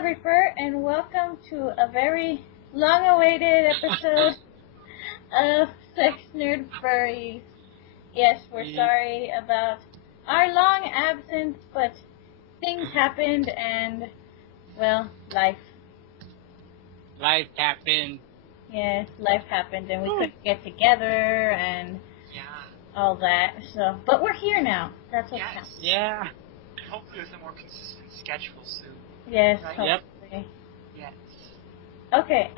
Lovely Fur, and welcome to a very long-awaited episode of Sexnerd Furries. Yes, we're sorry about our long absence, but things happened and, well, life. Life happened. Yes, life happened, and we couldn't get together and all that. So, but we're here now. That's what counts. Yeah. And hopefully with a more consistent schedule soon. Yes, right? hopefully. Yes. Okay,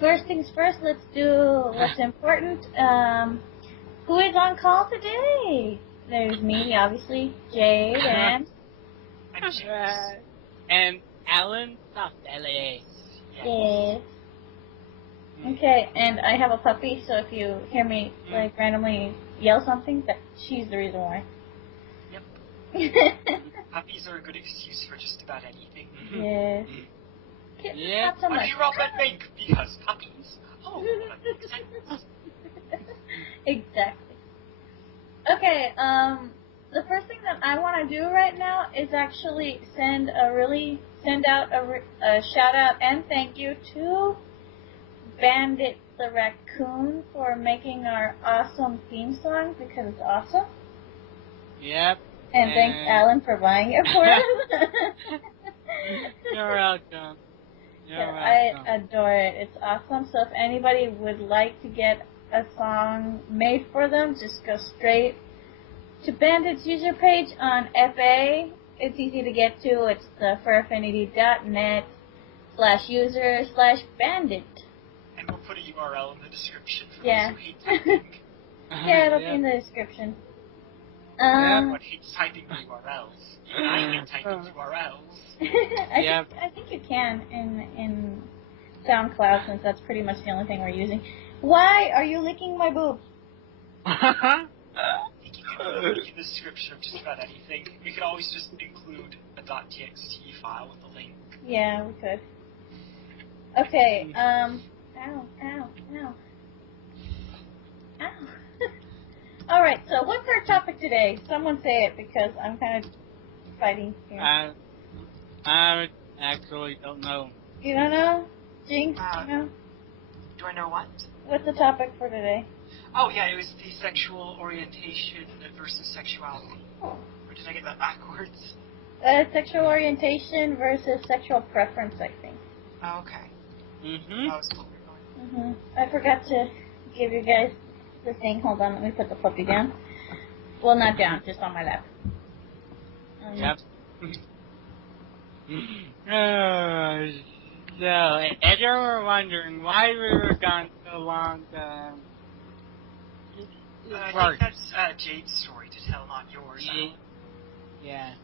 first things first, let's do what's important. Who is on call today? There's me, obviously, Jade, and... and Alan, South LA. Yes. Okay, and I have a puppy, so if you hear me, like, randomly yell something, that she's the reason why. Yep. Puppies are a good excuse for just about anything. Yes. Yeah. Not so much. Why do you roll that think? Because puppies. Oh, that makes sense. Exactly. Okay, the first thing that I want to do right now is actually send out a shout out and thank you to Bandit the Raccoon for making our awesome theme song, because it's awesome. Yep. And thanks, Alan, for buying it for us. You're welcome. I adore it. It's awesome. So if anybody would like to get a song made for them, just go straight to Bandit's user page on FA. It's easy to get to. It's the furaffinity.net/user/bandit. And we'll put a URL in the description for Yeah. those who hate typing. Yeah, it'll be in the description. Everyone hates typing URLs. I hate typing URLs. I think you can in SoundCloud, since that's pretty much the only thing we're using. Why are you licking my boob? I think you can put a link in the description of just about anything. We could always just include a .txt file with a link. Yeah, we could. Okay, ow. Alright, so what's our topic today? Someone say it, because I'm kind of fighting here. I actually don't know. You don't know? Jinx, you know? Do I know what? What's the topic for today? Oh, yeah, it was the sexual orientation versus sexuality. Or did I get that backwards? Sexual orientation versus sexual preference, I think. Oh, okay. Mm-hmm. That was what we were going. I forgot to give you guys the thing. Hold on, let me put the puppy down. Well, not down, just on my lap. Yep. So, if you were wondering why we were gone so long, I think that's Jade's story to tell, not yours. Yeah.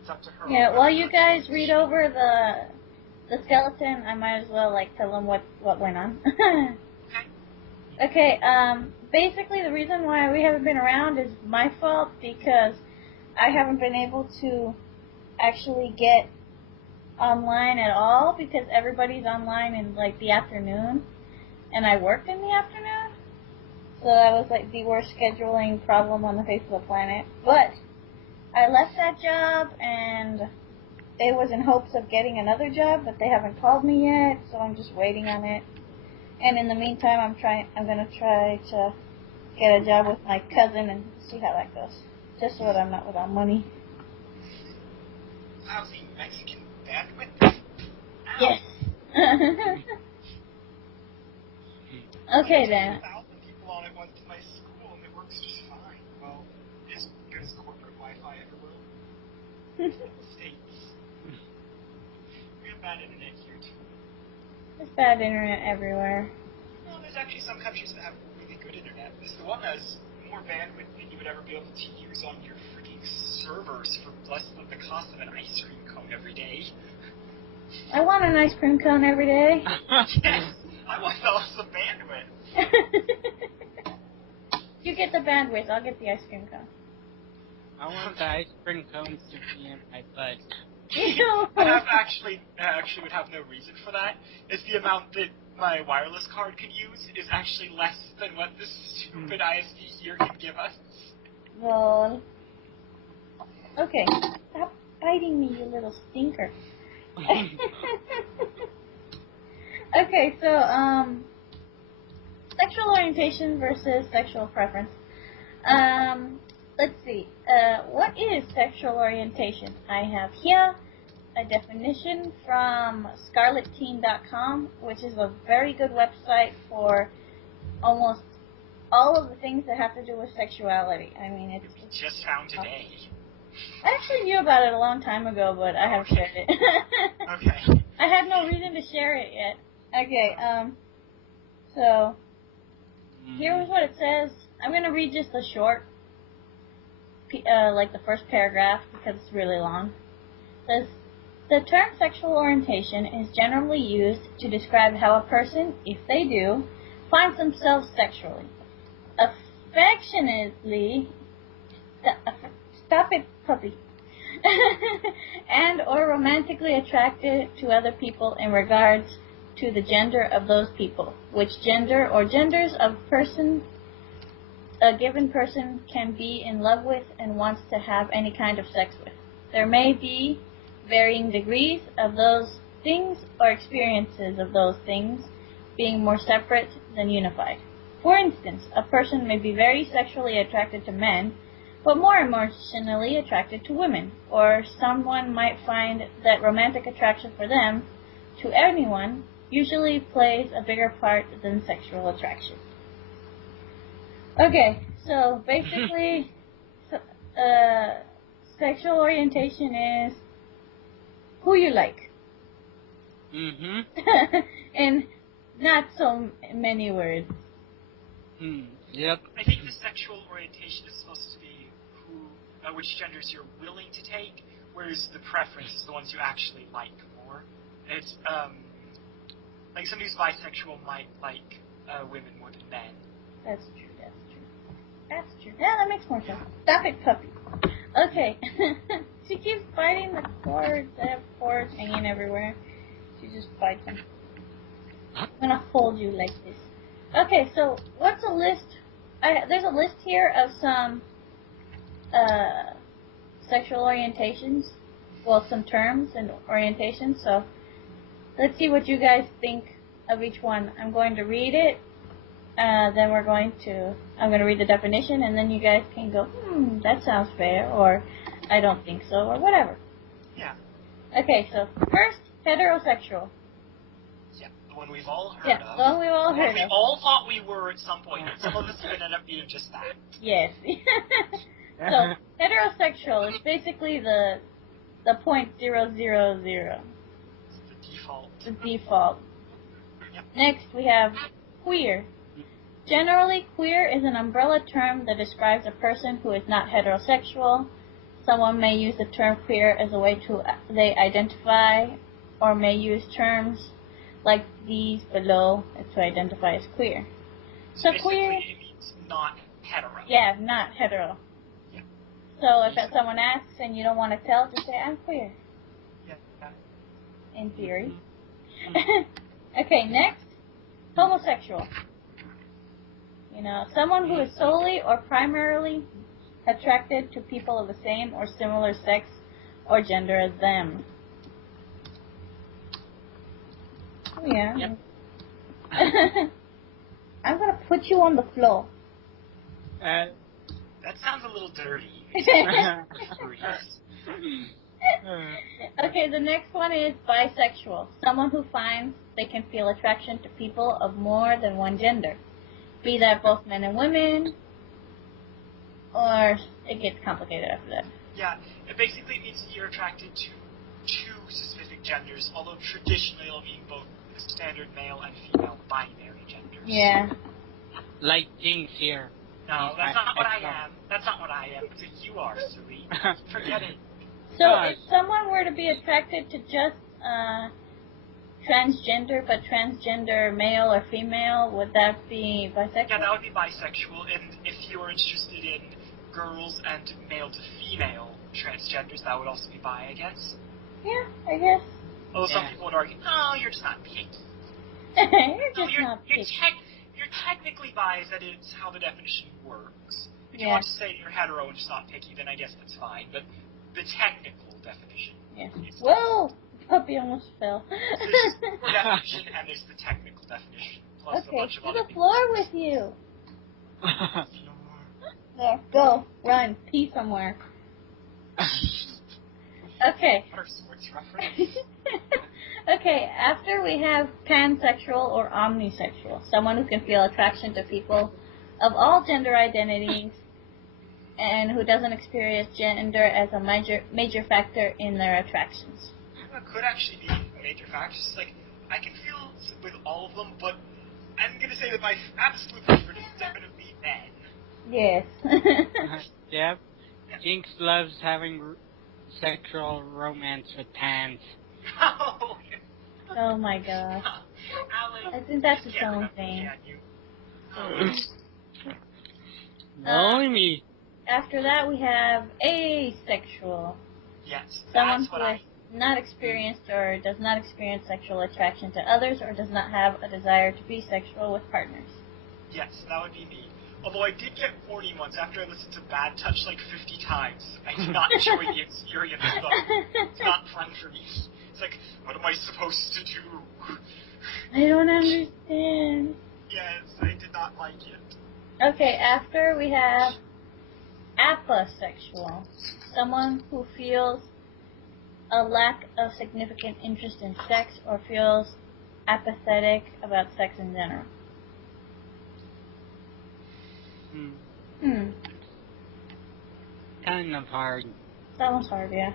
It's up to her. Yeah, while you guys read over the skeleton, I might as well, like, tell them what went on. Okay, basically the reason why we haven't been around is my fault, because I haven't been able to actually get online at all, because everybody's online in, like, the afternoon, and I worked in the afternoon, so that was, like, the worst scheduling problem on the face of the planet. But I left that job, and it was in hopes of getting another job, but they haven't called me yet, so I'm just waiting on it. And in the meantime, I'm gonna try to get a job with my cousin and see how that goes, just so that I'm not without money. How's the Mexican bandwidth? Yes. Okay then. 1,000 people on it once to my school, and it works just fine. Well, as good as corporate Wi-Fi ever will. In the States. We have bad internet here too. There's bad internet everywhere. Well, there's actually some countries that have really good internet. This is the one that has more bandwidth than you would ever be able to use on your freaking servers for less than the cost of an ice cream cone every day. I want an ice cream cone every day. Yes, I want lots of bandwidth. You get the bandwidth, I'll get the ice cream cone. I want the ice cream cones to be in my butt. I actually would have no reason for that. It's the amount that my wireless card could use is actually less than what this stupid ISP here can give us. Well, okay. Stop biting me, you little stinker. Okay, so, sexual orientation versus sexual preference. Let's see. What is sexual orientation? I have here a definition from scarletteen.com, which is a very good website for almost all of the things that have to do with sexuality. I mean, it's Just found today. I actually knew about it a long time ago, but I haven't shared it. Okay. I had no reason to share it yet. Okay, so here's what it says. I'm going to read just the short, like the first paragraph, because it's really long. It says, the term sexual orientation is generally used to describe how a person, if they do, finds themselves sexually, affectionately, stop it, puppy, and or romantically attracted to other people in regards to the gender of those people, which gender or genders of person a given person can be in love with and wants to have any kind of sex with. There may be varying degrees of those things or experiences of those things being more separate than unified. For instance, a person may be very sexually attracted to men, but more emotionally attracted to women, or someone might find that romantic attraction for them, to anyone, usually plays a bigger part than sexual attraction. Okay, so basically, sexual orientation is who you like. Mm-hmm. In not so many words. Yep. I think the sexual orientation is supposed to be which genders you're willing to take, whereas the preference is the ones you actually like more. It's, like somebody who's bisexual might like women more than men. That's true. Yeah, that makes more sense. Stop it, puppy. Okay. She keeps biting the cords. I have cords hanging everywhere. She just bites them. I'm gonna hold you like this. Okay, so what's a list? There's a list here of some sexual orientations. Well, some terms and orientations. So let's see what you guys think of each one. I'm going to read it. Then I'm going to read the definition, and then you guys can go, that sounds fair, or I don't think so, or whatever. Yeah. Okay, so first, heterosexual. Yeah, the one we've all heard of. The one we've all The one heard we of. all thought we were at some point, and some of us even ended up being just that. Yes. So, heterosexual is basically the .000. It's the default. The default. Yep. Next, we have queer. Generally, queer is an umbrella term that describes a person who is not heterosexual. Someone may use the term queer as a way to they identify, or may use terms like these below to identify as queer. So basically, queer, it means not hetero. yeah, not hetero. Yeah. So if someone asks and you don't want to tell, just say, I'm queer, Yeah. in theory. Okay, next, homosexual. You know, someone who is solely or primarily attracted to people of the same or similar sex or gender as them. Oh, yeah. Yep. I'm going to put you on the floor. That sounds a little dirty. Okay, the next one is bisexual. Someone who finds they can feel attraction to people of more than one gender. Be that both men and women, or it gets complicated after that. Yeah, it basically means that you're attracted to two specific genders, although traditionally it'll mean both the standard male and female binary genders. Yeah. Like Jinx here. No, that's not what I am. That's not what I am. It's what you are, Sweet. Forget it. So if someone were to be attracted to just transgender, but transgender male or female, would that be bisexual? Yeah, that would be bisexual, and if you were interested in girls and male to female transgenders, that would also be bi, I guess. Yeah, I guess. Although some people would argue, no, you're just not picky. You're technically bi, that is how the definition works. If you want to say you're hetero and just not picky, then I guess that's fine, but the technical definition up, he almost fell. So there's the definition and there's the technical definition, plus a Okay, bunch of to other the things. floor with you. There, go, run, pee somewhere. Okay. What are sports references? Okay, after we have pansexual or omnisexual, someone who can feel attraction to people of all gender identities and who doesn't experience gender as a major factor in their attractions. It could actually be a major factor. Just like, I can feel with all of them, but I'm going to say that my absolute favorite is definitely men. Yes. Yep. Jinx loves having sexual romance with pans. Oh, Oh my gosh. Alan, I think that's you its can't own remember, thing. can you? Only me. After that, we have asexual. Yes, Someone that's what who has not experienced or does not experience sexual attraction to others or does not have a desire to be sexual with partners. Yes, that would be me. Although I did get horny once after I listened to Bad Touch like 50 times. I did not enjoy the experience, though. It's not fun for me. It's like, what am I supposed to do? I don't understand. Yes, I did not like it. Okay, after we have aposexual. Someone who feels a lack of significant interest in sex or feels apathetic about sex in general. Kind of hard. That one's hard, yeah.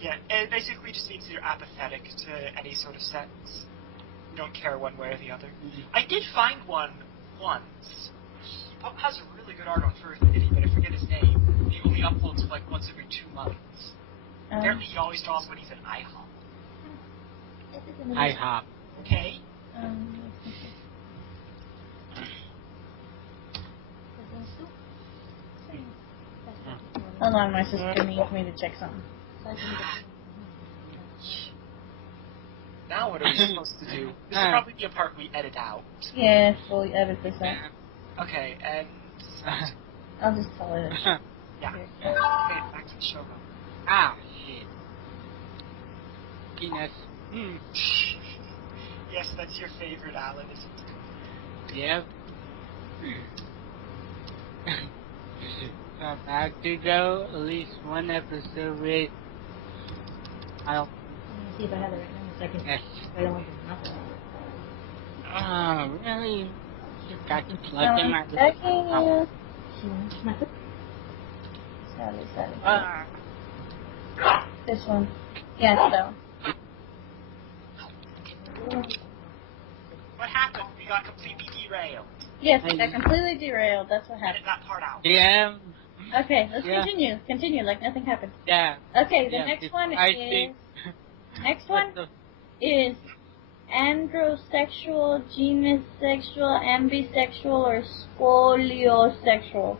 Yeah, it basically just means you're apathetic to any sort of sex. You don't care one way or the other. I did find one once. He has a really good art on Furry, but I forget his name. He only uploads like once every 2 months. Apparently he always draws when he's at IHOP. IHOP. Okay? Hold on, my sister needs me to check something. Now what are we supposed to do? This will probably be a part we edit out. Yes, we'll edit this out. Okay, and... I'll just tell it. Yeah. Okay, back to the show now. Ah, shit. Penis. Yes, that's your favorite, Alan, isn't it? Yep. So I have to go at least one episode with... Let me see if I have it right now in a second. Yes. I don't want to Oh, really? You got to plug in my... Sally. This one. Yes, that one. What happened? We got completely derailed. Yes, we got completely derailed. That's what Edit happened. that part out. Yeah. Okay, let's continue. Continue like nothing happened. Yeah. Okay, the Yeah, next one I is... think- Next one is androsexual, genesexual, ambisexual, or scoliosexual.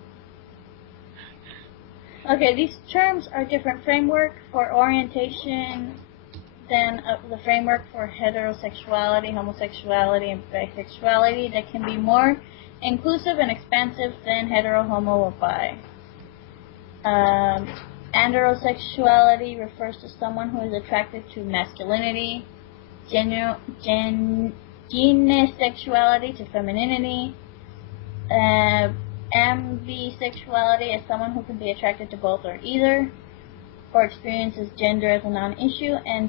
Okay, these terms are different framework for orientation than the framework for heterosexuality, homosexuality, and bisexuality that can be more inclusive and expansive than hetero, homo, or bi. Androsexuality refers to someone who is attracted to masculinity, genesexuality to femininity, ambisexuality is someone who can be attracted to both or either, or experiences gender as a non-issue, and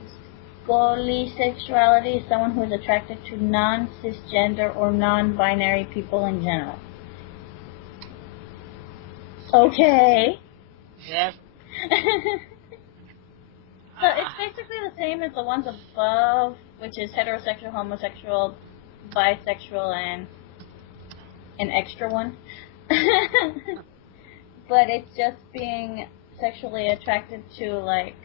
scolisexuality is someone who is attracted to non-cisgender or non-binary people in general. Okay. Yep. So it's basically the same as the ones above, which is heterosexual, homosexual, bisexual, and an extra one. But it's just being sexually attracted to, like,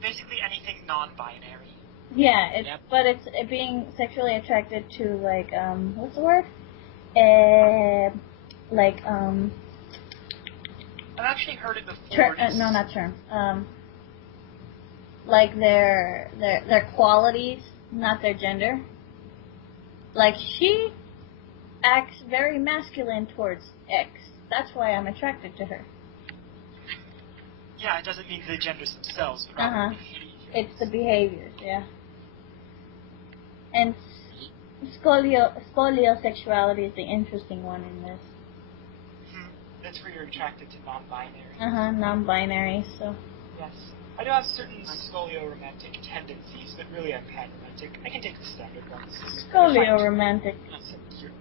Basically anything non-binary. yeah, but it's being sexually attracted to, like, what's the word? I've actually heard it before. No, not term. Like their qualities, not their gender. Like, she acts very masculine towards X. That's why I'm attracted to her. Yeah, it doesn't mean the genders themselves, but rather the behaviors. It's the behaviors, yeah. And scoliosexuality is the interesting one in this. That's where you're attracted to non-binary. Non-binary, so. Yes. I do have certain scolio-romantic tendencies, but really I'm pan-romantic. I can take the standard ones. Scolio-romantic. So cute.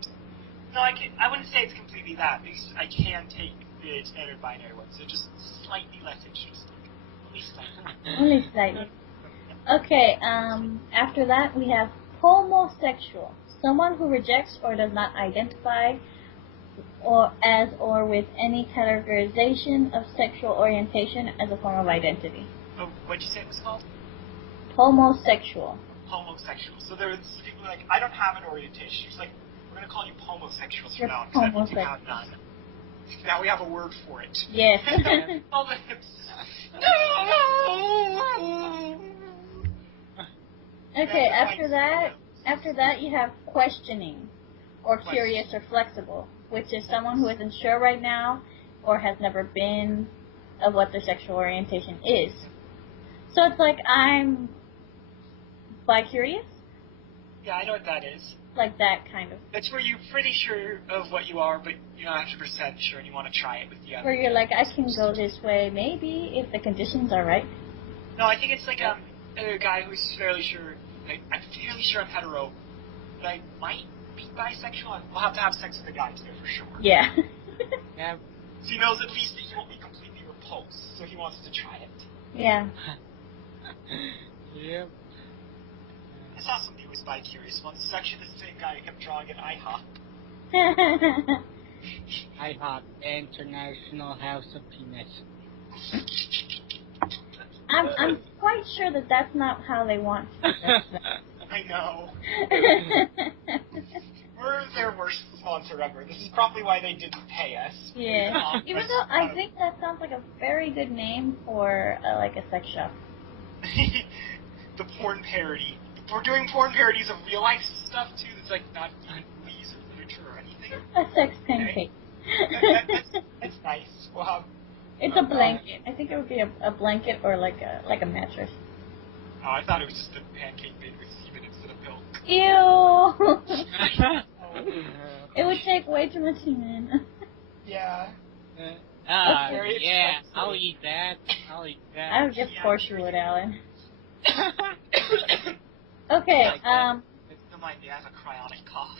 No, I wouldn't say it's completely that, because I can take the standard binary ones. They're just slightly less interesting. Only slightly. Only slightly. Okay, after that we have homosexual. Someone who rejects or does not identify or with any categorization of sexual orientation as a form of identity. Oh, what'd you say it was called? Homosexual. Homosexual. So there's people like, I don't have an orientation. It's like, we're going to call you homosexuals from Yep, now on, because homosexual. you have none. Now we have a word for it. Yes. All the hips. Okay, after that you have questioning, or curious or flexible, which is someone who isn't sure right now or has never been of what their sexual orientation is. So it's like, I'm bi-curious? Yeah, I know what that is. Like that kind of. That's where you're pretty sure of what you are, but you're not 100% sure and you want to try it with the other. Where you're like, I can go this way, maybe, if the conditions are right. No, I think it's like a guy who's fairly sure, like, I'm fairly sure I'm hetero, but I might be bisexual. We'll have to have sex with the guy to know for sure. Yeah. Yeah. So he knows at least that he won't be completely repulsed, so he wants to try it. Yeah. Yep. I saw somebody who was bi-curious once. It's actually the same guy who kept drawing an IHOP. IHOP, International House of Penis. I'm quite sure that that's not how they want to. I know. We're their worst sponsor ever. This is probably why they didn't pay us. Yeah. Even though I think that sounds like a very good name for like a sex shop. The porn parody. We're doing porn parodies of real life stuff too. That's like not movies or literature or anything. A sex pancake. That's nice. We'll have. It's a blanket. I think it would be a blanket or like a mattress. Oh, I thought it was just a pancake made with semen instead of milk. Ew. It would take way too much semen. Yeah. Yeah, I'll eat that. I would of course you would, Alan. Okay, Don't mind me, I have a cryonic cough.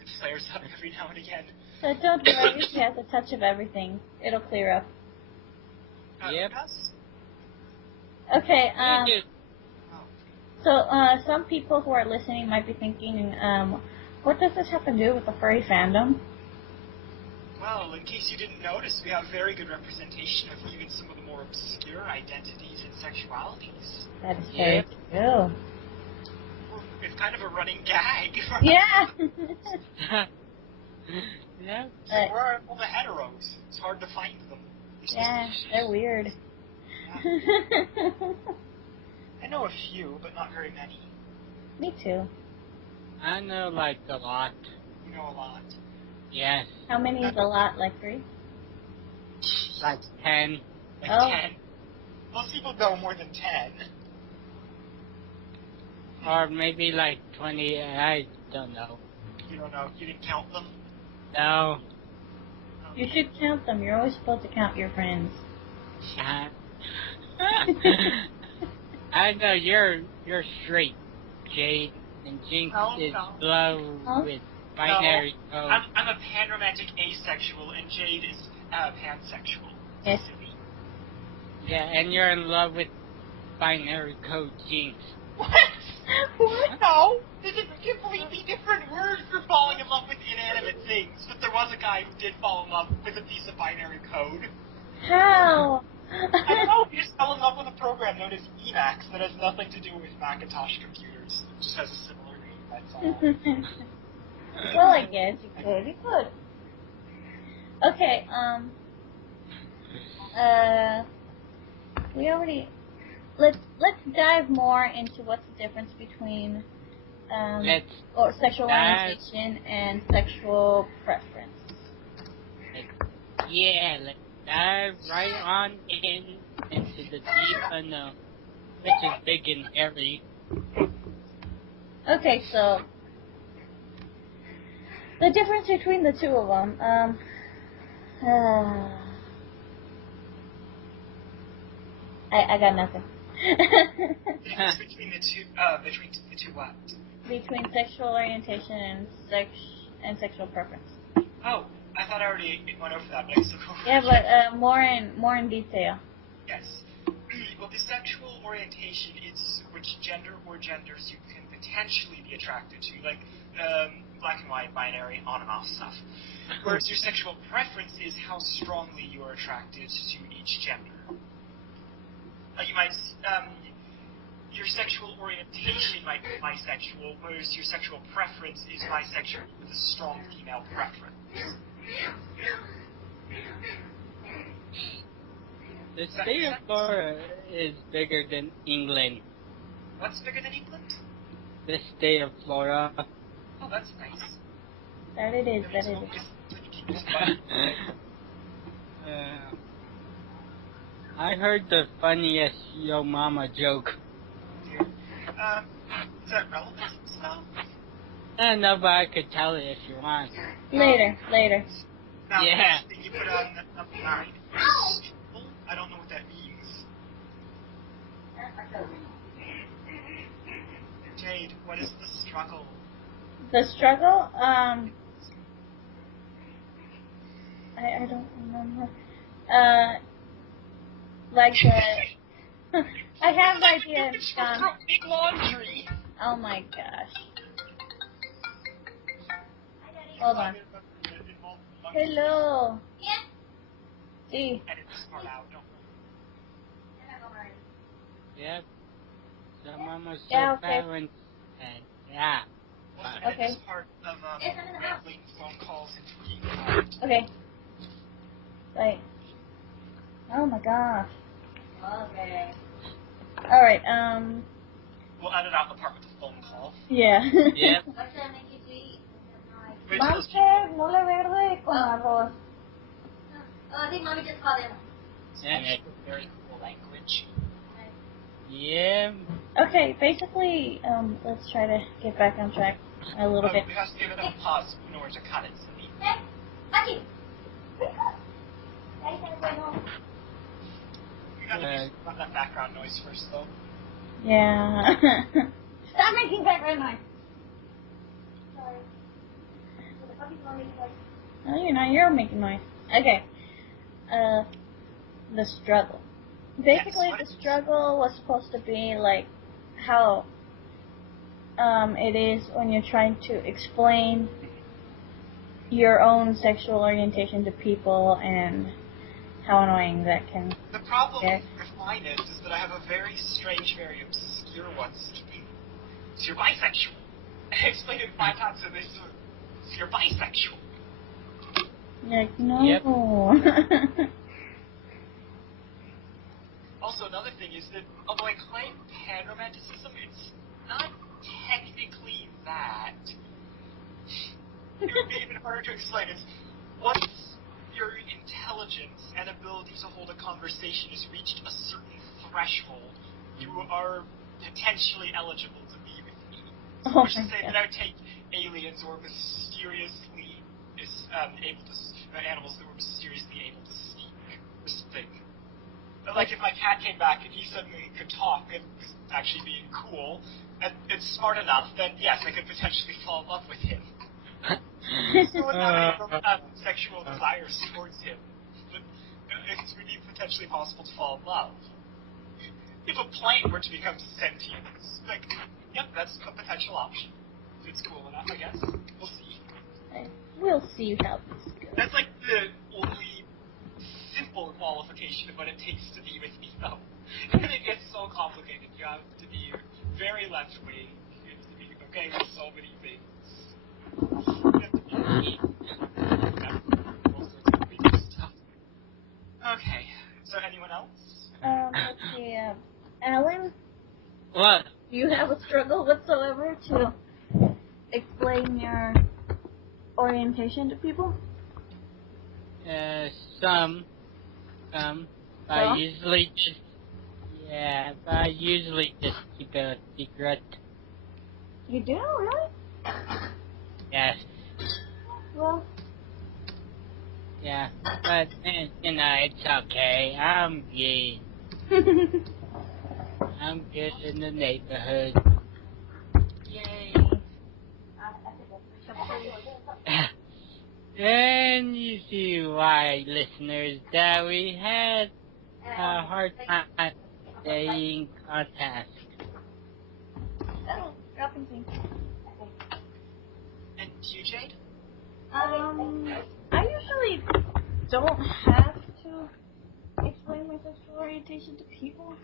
It flares up every now and again. So don't worry, she has a touch of everything. It'll clear up. Yep. Okay, so some people who are listening might be thinking, what does this have to do with the furry fandom? Well, in case you didn't notice, we have very good representation of even some of the more obscure identities and sexualities. That is very true. It's kind of a running gag. Yeah! Yeah. Where are all the heteros? It's hard to find them. Yeah, they're weird. Yeah. I know a few, but not very many. Me too. I know, like, a lot. You know a lot. Yes. How many is a lot? Like 3? Like 10. Like Oh. 10. Most people know more than 10. Or maybe like 20, I don't know. You don't know. You didn't count them? No. You should count them. You're always supposed to count your friends. I know you're straight, Jade, and Jinx is low with binary code. I'm a panromantic asexual, and Jade is pansexual. Yes. Silly. Yeah, and you're in love with binary code Jinx. What? What? No. This is a completely different word for falling in love with inanimate things. But there was a guy who did fall in love with a piece of binary code. How? I don't know. He just fell in love with a program known as Emacs that has nothing to do with Macintosh computers. It just has a similar name, that's all. Well, I guess you could. You could. Okay, we already... Let's dive more into what's the difference between or sexual orientation and sexual preference. Yeah, let's dive right on into the deep unknown, which is big and hairy. Okay, so the difference between the two of them. I got nothing. Between the two what? Between sexual orientation and sexual preference. Oh, I thought I already went over that, but I still go over Yeah, it. but more in detail. Yes. Well, the sexual orientation is which gender or genders you can potentially be attracted to, like black and white, binary, on and off stuff. Whereas your sexual preference is how strongly you are attracted to each gender. You might, your sexual orientation might be bisexual, whereas your sexual preference is bisexual with a strong female preference. The state of Florida is bigger than England. What's bigger than England? The state of Florida. Oh, that's nice. That it is. I heard the funniest Yo Mama joke. Is that relevant stuff? I don't know, but I could tell it if you want. Later. Now, Yeah. You put on number 9. I don't know what that means. Jade, what is the struggle? The struggle, I don't remember. Like the, I have the idea. Big laundry. Oh my gosh. Hold on. Hello. See. Edit this part out, don't Yep. So Mama's so Yeah, okay. balanced. And yeah. Also, edit Okay. this part of rambling phone calls into being Okay. Wait. Oh my gosh. Okay. Alright, We'll edit out the part with the phone call. yeah. Yep. Wait till those people- Monster, mole verde con arroz. I think mommy just called him. Yeah. Very cool language. Yeah. Okay, basically, let's try to get back on track a little bit. We have to give it a pause. We know where to cut it. So Aquí. we gotta do that background noise first, though. Yeah. Stop making background noise. Sorry. The puppy's not making noise. No, you're not. You're making noise. Okay. The struggle. Basically, Yes, the struggle was supposed to be like how it is when you're trying to explain your own sexual orientation to people and how annoying that can. The problem Yeah. with mine is that I have a very strange, very obscure one. So you're bisexual. I explained it 5 times in this. So you're bisexual. Like, no. Yep. Also, another thing is that although I claim panromanticism, it's not technically that. It would be even harder to explain. It's once your intelligence and ability to hold a conversation has reached a certain threshold, you are potentially eligible to be with me. Oh Which is to my say God. that I would take aliens or mysteriously able to animals that were mysteriously able to speak or something. But like if my cat came back and he suddenly could talk and was actually being cool and it's smart enough, then yes, I could potentially fall in love with him. So without any sexual desires towards him, but it's really potentially possible to fall in love. If a plant were to become sentient, like, yep, that's a potential option. If it's cool enough, I guess. We'll see. We'll see how this goes. That's like the only simple qualification of what it takes to be with me, though. And it gets so complicated. You have to be very left-wing. You have to be okay with so many things. You have to be all sorts of weird stuff. Okay, so anyone else? Let's see, Alan, What? do you have a struggle whatsoever to explain your orientation to people? Some. some. So? I usually just keep it a secret. You do, really? Yes. Well, Yeah. But it's okay. I'm good. I'm good in the neighborhood. Yay. And you see why, listeners, that we had a hard time staying on task. oh, dropping things. And you, Jade? I usually don't have to explain my sexual orientation to people.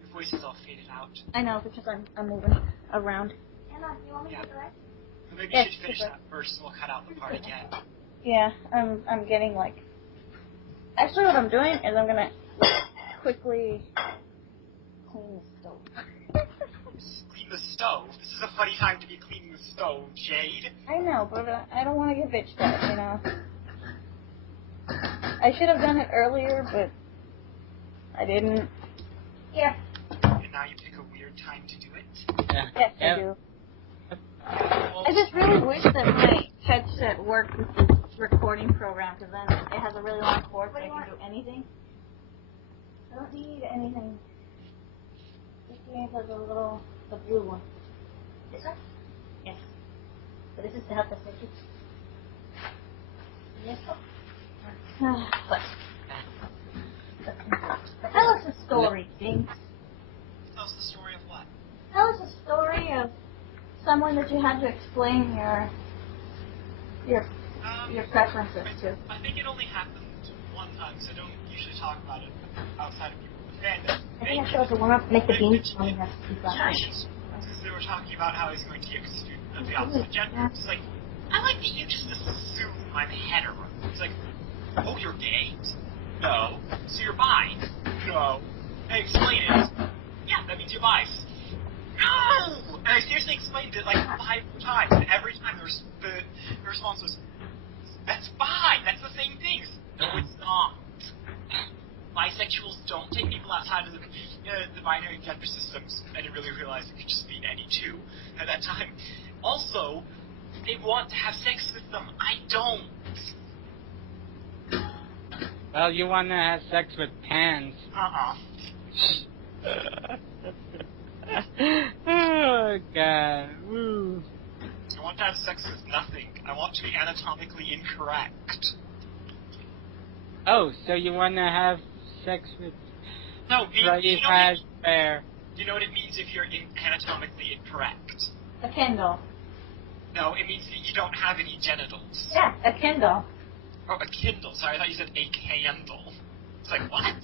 Your voice is all faded out. I know, because I'm moving around. Anna, do you want me Yeah. to direct? Maybe Yes, you should finish super. that first and we'll cut out the part again. Yeah, I'm getting like. Actually, what I'm doing is I'm gonna quickly clean the stove. Clean the stove? This is a funny time to be cleaning the stove, Jade. I know, but I don't want to get bitched at, you know. I should have done it earlier, but I didn't. Here. And now you pick a weird time to do it? Yes, I do. I just really wish that my headset worked with this recording program, because then it has a really long cord, so I can do anything. I don't need anything. This game has the blue one. This one? Yes. So this is to help us make it. Yes. But tell us a story, Jinx. Tell us the story of what? Tell us a story of someone that you had to explain your preferences to. I think it only happened one time, so I don't usually talk about it outside of people with fandom. I think I still have to warm up, make the beans. Because they were talking about how he's going to get a student of the opposite gender. It's like, I like that you just assume I'm hetero. It's like, oh, you're gay? No. So you're bi? No. Hey, explain it. Yeah, that means you're bi. No! And I seriously explained it like 5 times, and every time the response was, that's bi! That's the same thing! No, it's not. Bisexuals don't take people outside of the binary gender systems. I didn't really realize it could just mean any two at that time. Also, they want to have sex with them. I don't. Well, you want to have sex with pans. Oh, God. Woo. I want to have sex with nothing. I want to be anatomically incorrect. Oh, so you want to have sex with No, Freddy Fazbear. Do you know what it means if you're anatomically incorrect? A Kindle. No, it means that you don't have any genitals. Yeah, a Kindle. Oh, a Kindle. Sorry, I thought you said a candle. It's like, what?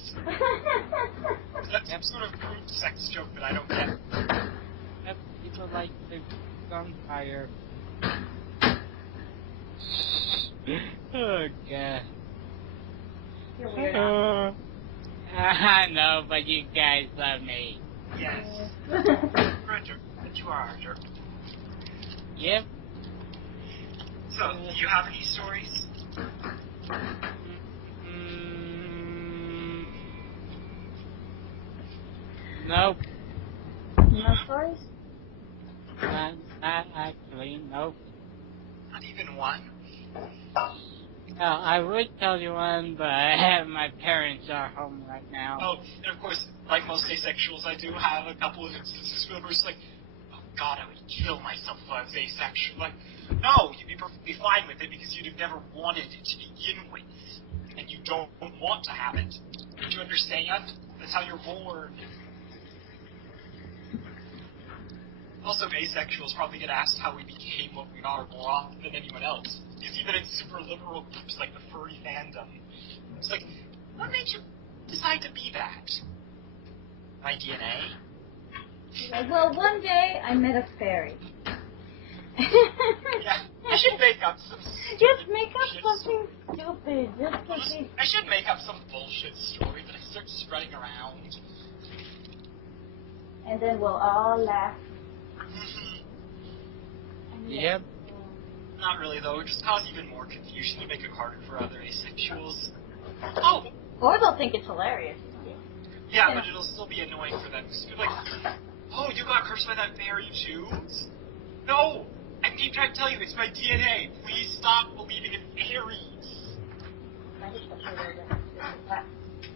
That's some sort of crude sex joke that I don't get. Yep, people like the gunfire. Oh, God. You're weird. I know, but you guys love me. Yes. You're a jerk. But you are a jerk. Yep. So, do you have any stories? Nope. No stories? Not actually, nope. Not even one? Well, I would tell you one, but my parents are home right now. Oh, and of course, like most asexuals, I do have a couple of instances where it's like, oh God, I would kill myself if I was asexual. Like, no, you'd be perfectly fine with it because you'd have never wanted it to begin with. And you don't want to have it. Don't you understand? That's how you're born. Also, asexuals probably get asked how we became what we are more often than anyone else. Because even in super liberal groups like the furry fandom, it's like, what made you decide to be that? My DNA? Well, one day I met a fairy. Yeah, I should make up some Just make up something stupid. Just something. I should make up some bullshit story that I start spreading around. And then we'll all laugh. Yep. Not really, though. It just causes even more confusion. You make it harder for other asexuals. Oh, Or they'll think it's hilarious. Yeah, but it'll still be annoying for them. You're like, oh, you got cursed by that fairy too? No! I keep trying to tell you, it's my DNA. Please stop believing in fairies.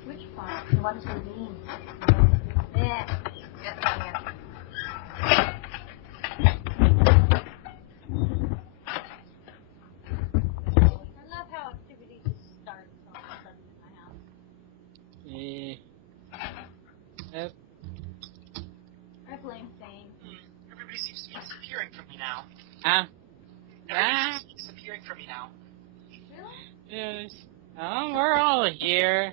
Which part? The one to the bean. Yeah. I love how activity just starts all of a sudden in my house. Yep. I blame Zane. Everybody seems to be disappearing from me now. Ah. Everybody seems to be disappearing from me now. Really? Yes. Oh, we're all here.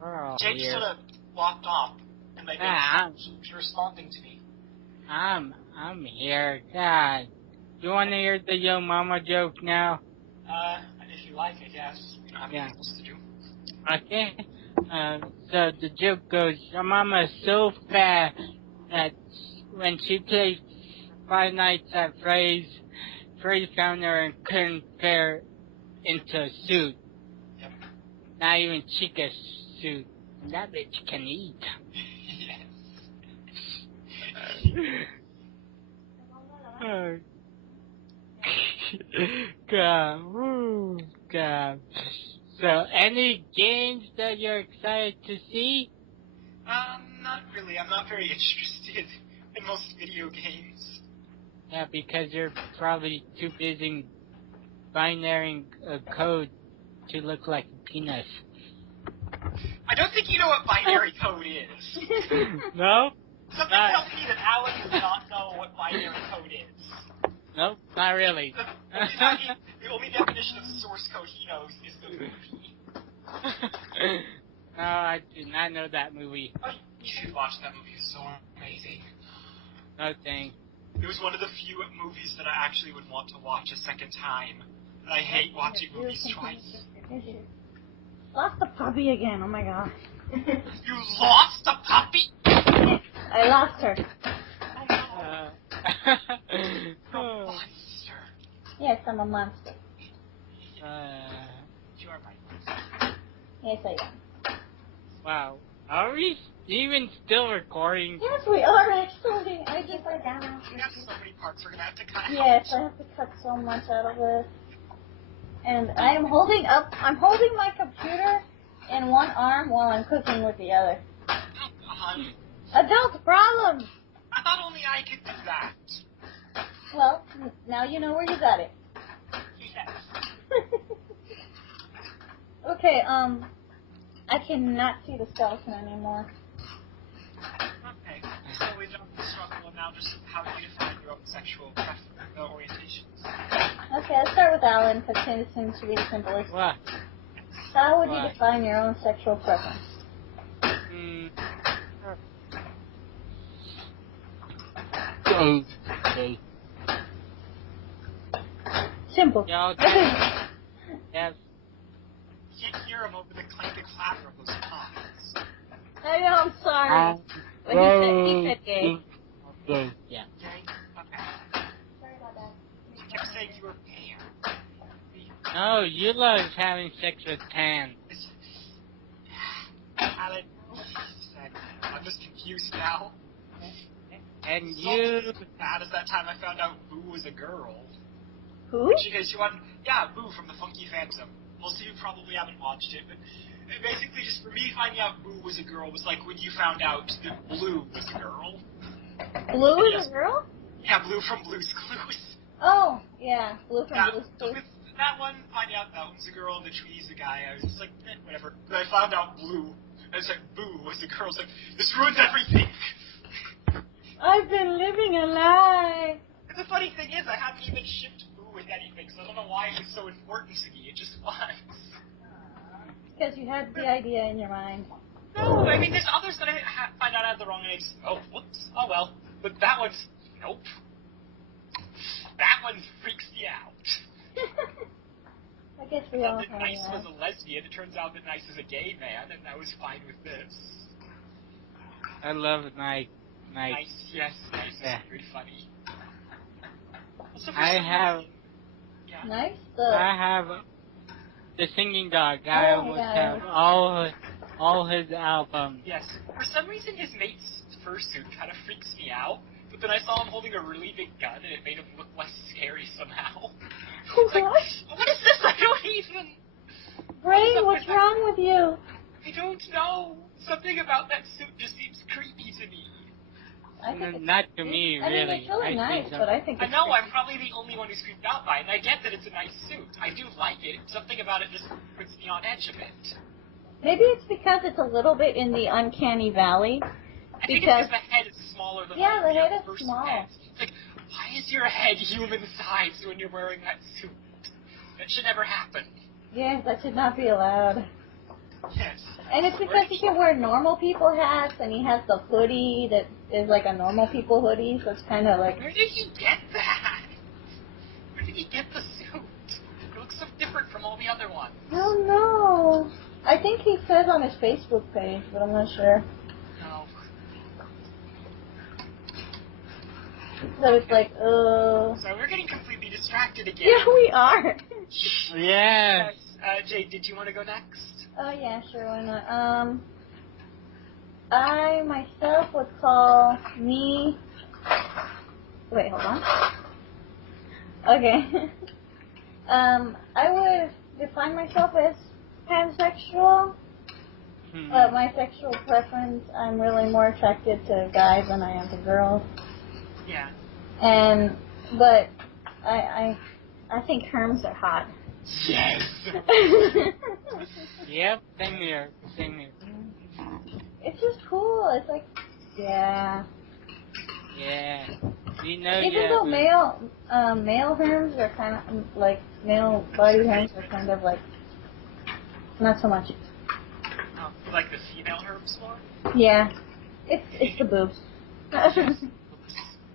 We're all Jake here. sort of walked off, and my she's responding to me. I'm here. God. You want to hear the Yo Mama joke now? If you like, I guess. We don't have anything else to do. Okay. So the joke goes, your mama is so fat that when she played Five Nights at Freddy's, Freddy found her and couldn't fit her into a suit. Yep. Not even Chica's suit. That bitch can eat. Yes. God, woo, God. So, any games that you're excited to see? Not really. I'm not very interested in most video games. Yeah, because you're probably too busy binarying a code to look like a penis. I don't think you know what binary code is. No? Something tells me that Alan does not know what binary code is. Nope, not really. The only definition of source code he knows is the movie. No, I do not know that movie. Oh, you should watch that movie. It's so amazing. No thing. It was one of the few movies that I actually would want to watch a second time. And I hate watching movies twice. Lost the puppy again, oh my god. You lost a puppy? I lost her. You're a monster. Yes, I'm a monster. You are my monster. Yes, I am. Wow. Are we even still recording? Yes, we are actually. I just went down. We have so many parts we're gonna have to cut out. Yes, I have to cut so much out of this. And I'm holding my computer in one arm while I'm cooking with the other. Adult problems! I thought only I could do that. Well, now you know where you got it. Yes. Okay, I cannot see the skeleton anymore. Okay, so we don't struggle now just how you define your own sexual orientations. Okay, let's start with Alan, because it seems to be the simplest. What? How would you What? define your own sexual preference? Okay. Simple. Yeah, okay. Yes. You can't hear him over the clank and clatter of those pots. I know, I'm sorry. But he said gay. Okay, yeah. Okay? Okay. Sorry about that. You kept saying you were gay. No, you love having sex with Pan. Alan, I'm just confused now. And It's you... not as bad as that time I found out Boo was a girl. Who? Which you guys, yeah, Boo from the Funky Phantom. Most of you probably haven't watched it, but basically just for me finding out Boo was a girl was like when you found out that Blue was a girl. Blue is Yes. a girl? Yeah, Blue from Blue's Clues. Oh, yeah, Blue from Yeah, Blue's so Clues. with that one, finding out that one's a girl and the Twee's a guy, I was just like, whatever. But I found out Blue, and it's like, Boo was a girl. I was like, this ruins everything. I've been living a lie. And the funny thing is, I haven't even shipped Boo with anything, so I don't know why it was so important to me. It just was. Because you had the idea in your mind. No, I mean, there's others that I find out I have the wrong names. Oh, whoops. Oh, well. But that one's... Nope. That one freaks me out. I guess we I all thought have that Nice that. was a lesbian. It turns out that Nice is a gay man, and I was fine with this. I love Night. Nice, yes, Nice is Yeah. very funny. Also, for I some have... reason- Yeah. Nice? I have the singing dog. I Oh my almost God. have all his albums. Yes. For some reason, his mate's fursuit kind of freaks me out. But then I saw him holding a really big gun, and it made him look less scary somehow. It's like, What? what is this? I don't even... Ray, what's wrong with you? I don't know. Something about that suit just seems creepy to me. I think it's, Not to me, I mean, really. it's really nice, but I think I it's know, creepy. I'm probably the only one who's creeped out by it, and I get that it's a nice suit. I do like it. Something about it just puts me on edge a bit. Maybe it's because it's a little bit in the uncanny valley. I think it's Because because the head is smaller than Yeah, the all head other is fursuit small. heads. It's like, why is your head human sized when you're wearing that suit? That should never happen. yeah, that should not be allowed. Yes. And it's because he can wear normal people hats, and he has the hoodie that is like a normal people hoodie, so it's kind of like... Where did he get that? Where did he get the suit? It looks so different from all the other ones. I don't know. I think he says on his Facebook page, but I'm not sure. No. So it's like, So we're getting completely distracted again. Yeah, we are. Yeah. Yes. Jade, did you want to go next? Oh yeah, sure, why not? I myself would call me... Wait, hold on. Okay. I would define myself as pansexual. My sexual preference, I'm really more attracted to guys than I am to girls. Yeah. But I think herms are hot. Yes. Yep, same here. It's just cool. It's like, yeah. Yeah. You know, Even though male herms are kind of like male body herms are kind of like not so much. Oh, you like the female herbs more? Yeah, it's the boobs.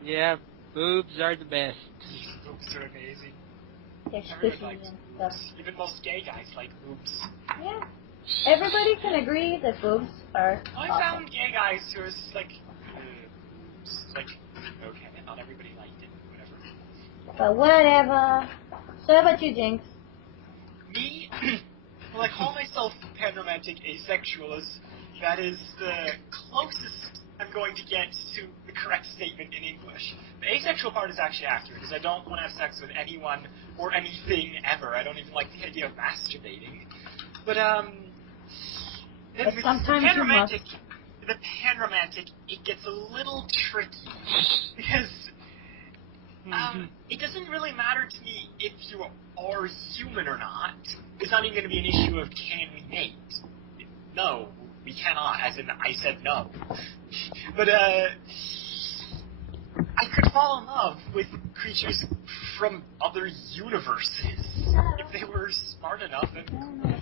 Yeah, boobs are the best. Boobs are amazing. They're Everyone squishy likes and stuff. boobs. Even most gay guys like boobs. Yeah, everybody can agree that boobs are I awesome. found gay guys who was like, okay, not everybody liked it, whatever. But whatever. So how about you, Jinx? Me, well, I call myself panromantic asexual, as that is the closest I'm going to get to the correct statement in English. The asexual part is actually accurate, because I don't want to have sex with anyone or anything ever. I don't even like the idea of masturbating. But, But sometimes you must. The panromantic, it gets a little tricky, because it doesn't really matter to me if you are human or not. It's not even going to be an issue of can we mate. No, we cannot, as in I said no. But, I could fall in love with creatures from other universes if they were smart enough and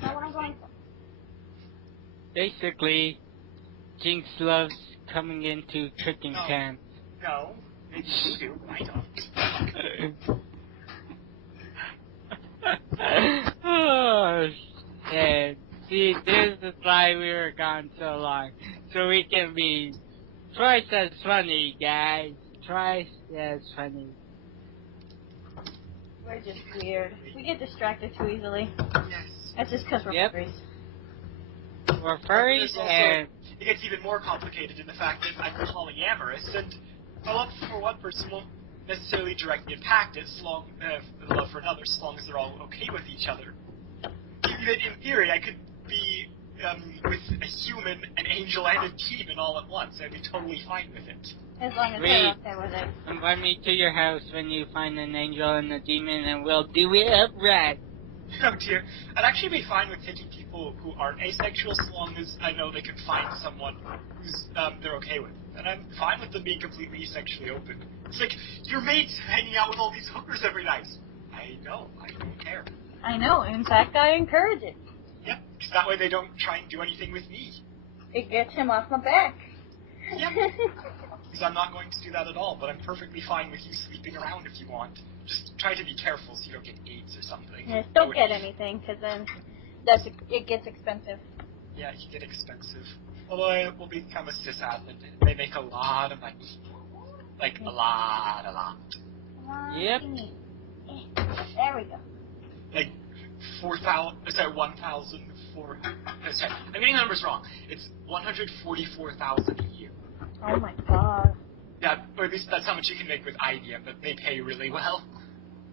everything. Basically, Jinx loves coming into tricking No. camp. No, maybe you do. I don't. Oh, shit. See, this is why we were gone so long. So we can be twice as funny, guys. Twice as funny. We're just weird. We get distracted too easily. Yes. That's just because we're Yep. furries. We're furries There's also- and... It gets even more complicated in the fact that I'm polyamorous, and my love for one person won't necessarily directly impact it, the love for another, as long as they're all okay with each other. Even in theory, I could be with a human, an angel, and a demon all at once. I'd be totally fine with it. As long as Wait. they're okay with it. Invite me to your house when you find an angel and a demon, and we'll do it up right. Oh dear. I'd actually be fine with taking people who aren't asexual, so long as I know they can find someone who's they're okay with. And I'm fine with them being completely sexually open. It's like, your mate's hanging out with all these hookers every night. I know, I don't care. I know. In fact, I encourage it. Yep, because that way they don't try and do anything with me. It gets him off my back. Yep. Because I'm not going to do that at all, but I'm perfectly fine with you sleeping around if you want. Just try to be careful so you don't get AIDS or something. Yes, don't get anything, because then it gets expensive. Yeah, it can get expensive. Although I will become a cis admin. They make a lot of money. Like, a lot. Yep. There we go. Like, 4,000. Sorry, 1,004. Sorry, I'm getting the numbers wrong. It's 144,000 a year. Oh my god. Yeah, or at least that's how much you can make with IBM, but they pay really well.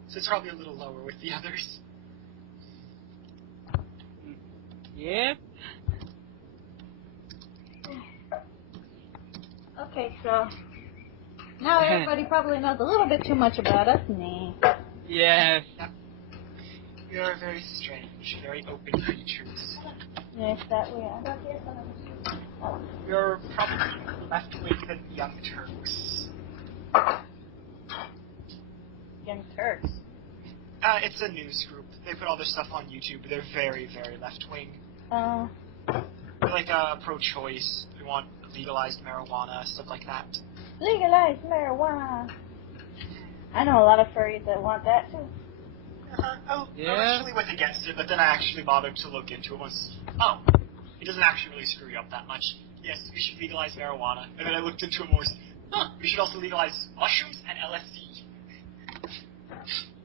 So it's probably a little lower with the others. Yep. Okay, so now everybody probably knows a little bit too much about us. Nah. Yes. Yep. We are very strange, very open creatures. Yes, that we are. We are probably left wing than Young Turks. Young Turks. It's a news group. They put all their stuff on YouTube. They're very, very left wing. Oh. They're like pro-choice. They want legalized marijuana, stuff like that. Legalize marijuana. I know a lot of furries that want that too. I Yeah. actually went against it, but then I actually bothered to look into it once. Oh, it doesn't actually really screw you up that much. Yes, we should legalize marijuana. And then I looked into it more. We should also legalize mushrooms and LSD.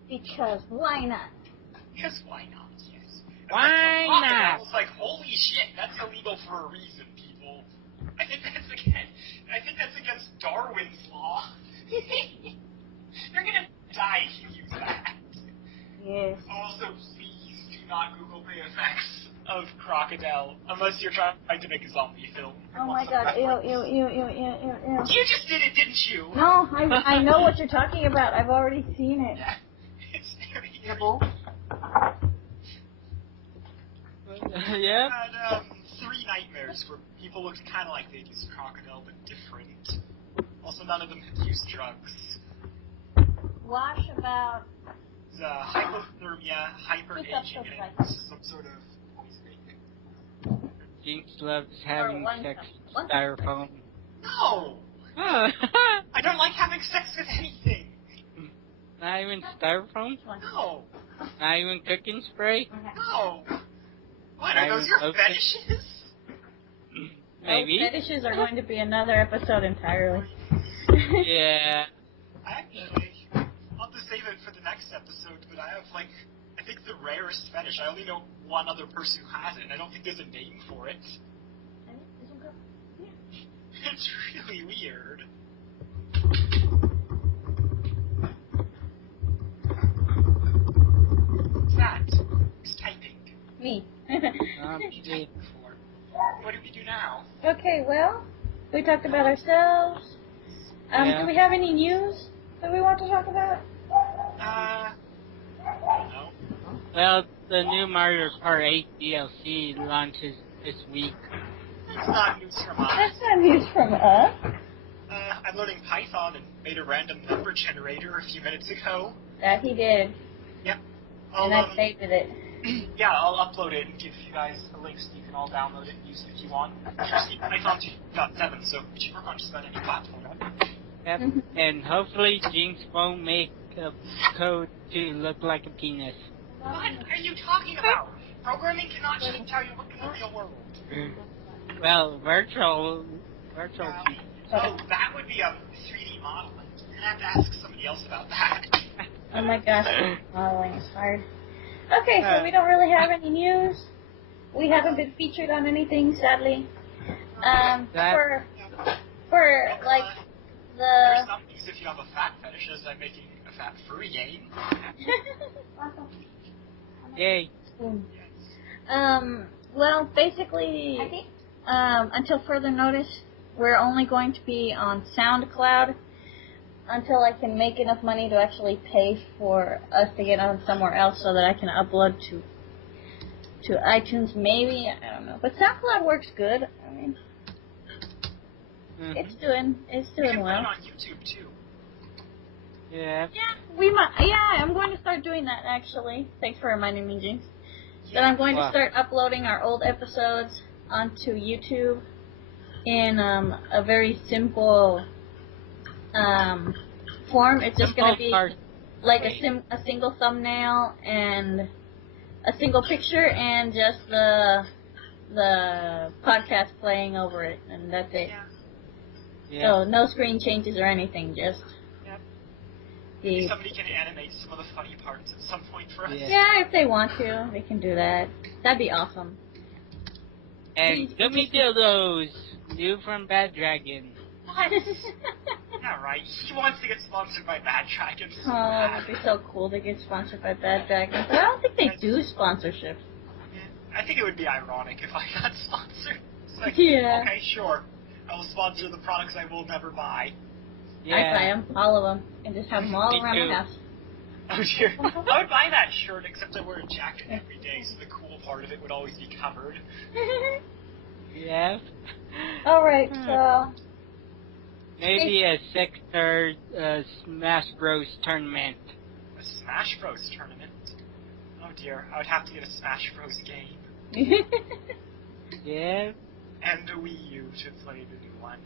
Because why not? Because why not? Yes. Why not? I was like, holy shit, that's illegal for a reason, people. I think that's against Darwin's law. You're gonna die if you use that. Yes. Also, please do not Google the effects of crocodile unless you're trying to make a zombie film. Oh my god, ew, ew, ew, ew, ew, ew, ew. You just did it, didn't you? No, I know what you're talking about. I've already seen it. Yeah. It's very Nibble. Yep. I had 3 nightmares where people looked kind of like they'd used crocodile, but different. Also, none of them had used drugs. Wash about. Hypothermia, hyperaging, and some sort of poisoning. Jinx loves having one sex cup. with styrofoam. No! Oh. I don't like having sex with anything! Not even styrofoam? No! Not even cooking spray? No! What, are those your fetishes? Maybe. Those fetishes are going to be another episode entirely. Yeah. Actually, I'll have to save it for the next episode, but I have, I think the rarest fetish. I only know one other person who has it, and I don't think there's a name for it. It's really weird. What's that? Who's typing? Me. You typed before. What do we do now? Okay, well, we talked about ourselves. Yeah. Do we have any news that we want to talk about? I don't know. Well, the new Mario Kart 8 DLC launches this week. It's not news from us. That's not news from us. I'm learning Python and made a random number generator a few minutes ago. That he did. Yep. And I saved it. Yeah, I'll upload it and give you guys a link so you can all download it and use it if you want. Actually, Python 2.7, so it should work on just about any platform. Yep. And hopefully Jinx won't make a code to look like a penis. What are you talking about? Programming cannot change how you look in the real world. Well, virtual. Oh, that would be a 3D modeling. I have to ask somebody else about that. Oh my gosh, modeling is hard. Okay, so we don't really have any news. We haven't been featured on anything, sadly. For like There's the. some things if you have a fat fetish, as I'm making a fat furry game. Yay. Well, basically, until further notice, we're only going to be on SoundCloud until I can make enough money to actually pay for us to get on somewhere else so that I can upload to iTunes, maybe. I don't know. But SoundCloud works good. I mean, it's doing You can put well. it on YouTube too. Yeah. Yeah, we might. Yeah, I'm going to start doing that actually. Thanks for reminding me, Jinx. That I'm going to start uploading our old episodes onto YouTube in a very simple form. It's just going to be like a single thumbnail and a single picture and just the podcast playing over it, and that's it. Yeah. Yeah. So no screen changes or anything, just. Yep. Maybe somebody can animate some of the funny parts at some point for us. Yeah, if they want to, they can do that. That'd be awesome. And gummy dildos, new from Bad Dragon. Yeah, right. He wants to get sponsored by Bad Dragon. So Oh, that'd be so cool to get sponsored by Bad Dragon. But I don't think they do sponsorships. I think it would be ironic if I got sponsored. It's like, Yeah. okay, sure. I will sponsor the products I will never buy. Yeah. I'd buy them, all of them, and just have them all Me around too. my house. Oh dear. I would buy that shirt, except I wear a jacket every day, so the cool part of it would always be covered. Yeah. Alright, so... Maybe a Sexnerd Smash Bros tournament. A Smash Bros tournament? Oh dear, I would have to get a Smash Bros game. Yeah. And a Wii U to play the new one.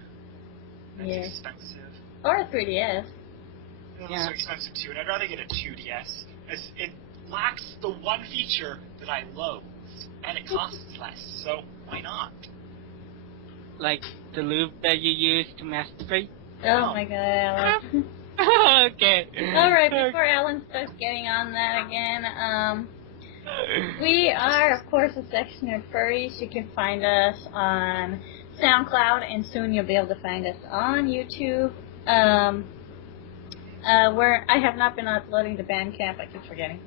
That's Yeah. expensive. Or a 3DS. It's Yeah. also expensive too, and I'd rather get a 2DS, as it lacks the one feature that I loathe, and it costs less, so why not? Like the lube that you use to masturbate. Oh my god, Alan. Okay. Alright, before Alan starts getting on that again, we are, of course, the Sexnerd Furries. You can find us on SoundCloud, and soon you'll be able to find us on YouTube. Where I have not been uploading to Bandcamp, I keep forgetting.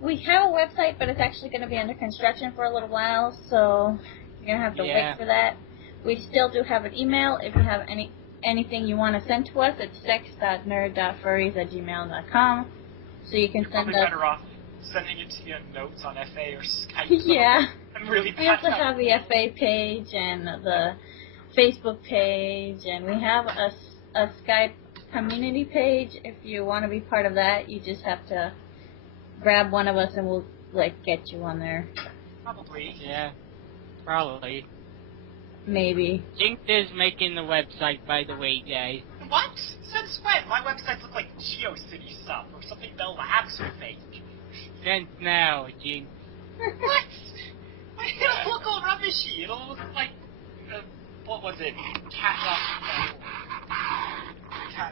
We have a website, but it's actually going to be under construction for a little while, so you're going to have to wait for that. We still do have an email. If you have anything you want to send to us, it's sex.nerd.furries@gmail.com. So you can You're send probably us... better off sending it to you in notes on FA or Skype. Yeah. I'm really We bad also at have the FA page and the Facebook page, and we have a Skype community page. If you want to be part of that, you just have to grab one of us and we'll get you on there. Probably. Yeah. Probably. Maybe. Jinx is making the website, by the way, guys. What? Since when? My websites look like GeoCity stuff, or something Bell Labs would make. Since now, Jinx. What? It'll look all rubbishy. It'll look like, what was it? Cat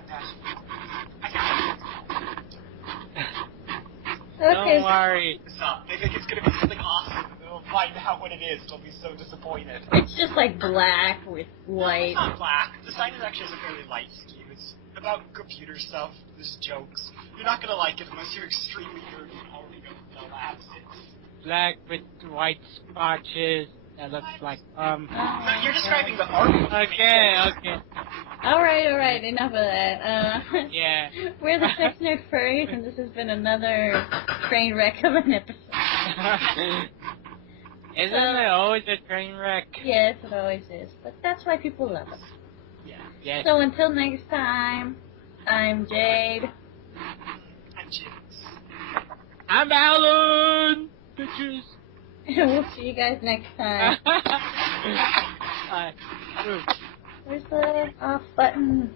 dash. I can't. Okay. Don't worry. Stop. They think it's gonna be something awesome. They'll find out what it is. They'll be so disappointed. It's just like black with No, white. it's not black. The site is actually a fairly light scheme. It's about computer stuff. There's jokes. You're not gonna like it unless you're extremely nerdy and already know what Bell Labs is. Black with white spotches. That looks like, No, you're describing the art. Okay. Alright, enough of that. Yeah. We're the Sexnerd Furries, and this has been another train wreck of an episode. Isn't it always a train wreck? Yes, it always is. But that's why people love us. Yeah. Yes. So until next time, I'm Jade. I'm Jinx. I'm Alan! Bitches! We'll see you guys next time. Where's the off button?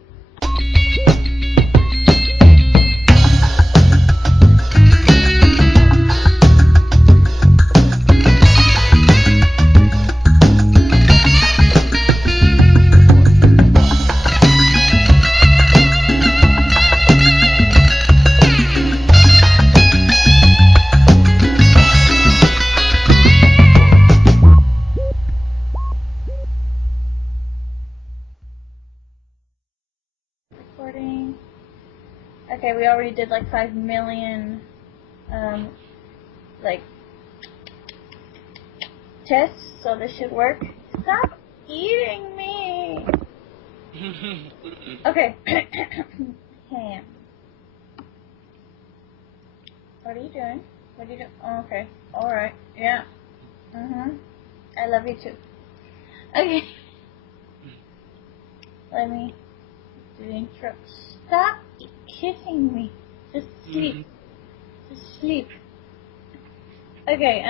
Recording. Okay, we already did like 5 million, tests, so this should work. Stop eating me! Okay. Ham. What are you doing? What are you doing? Oh, okay. Alright. Yeah. I love you too. Okay. Let me do the intro. Stop kissing me. Just sleep. Just sleep. Okay,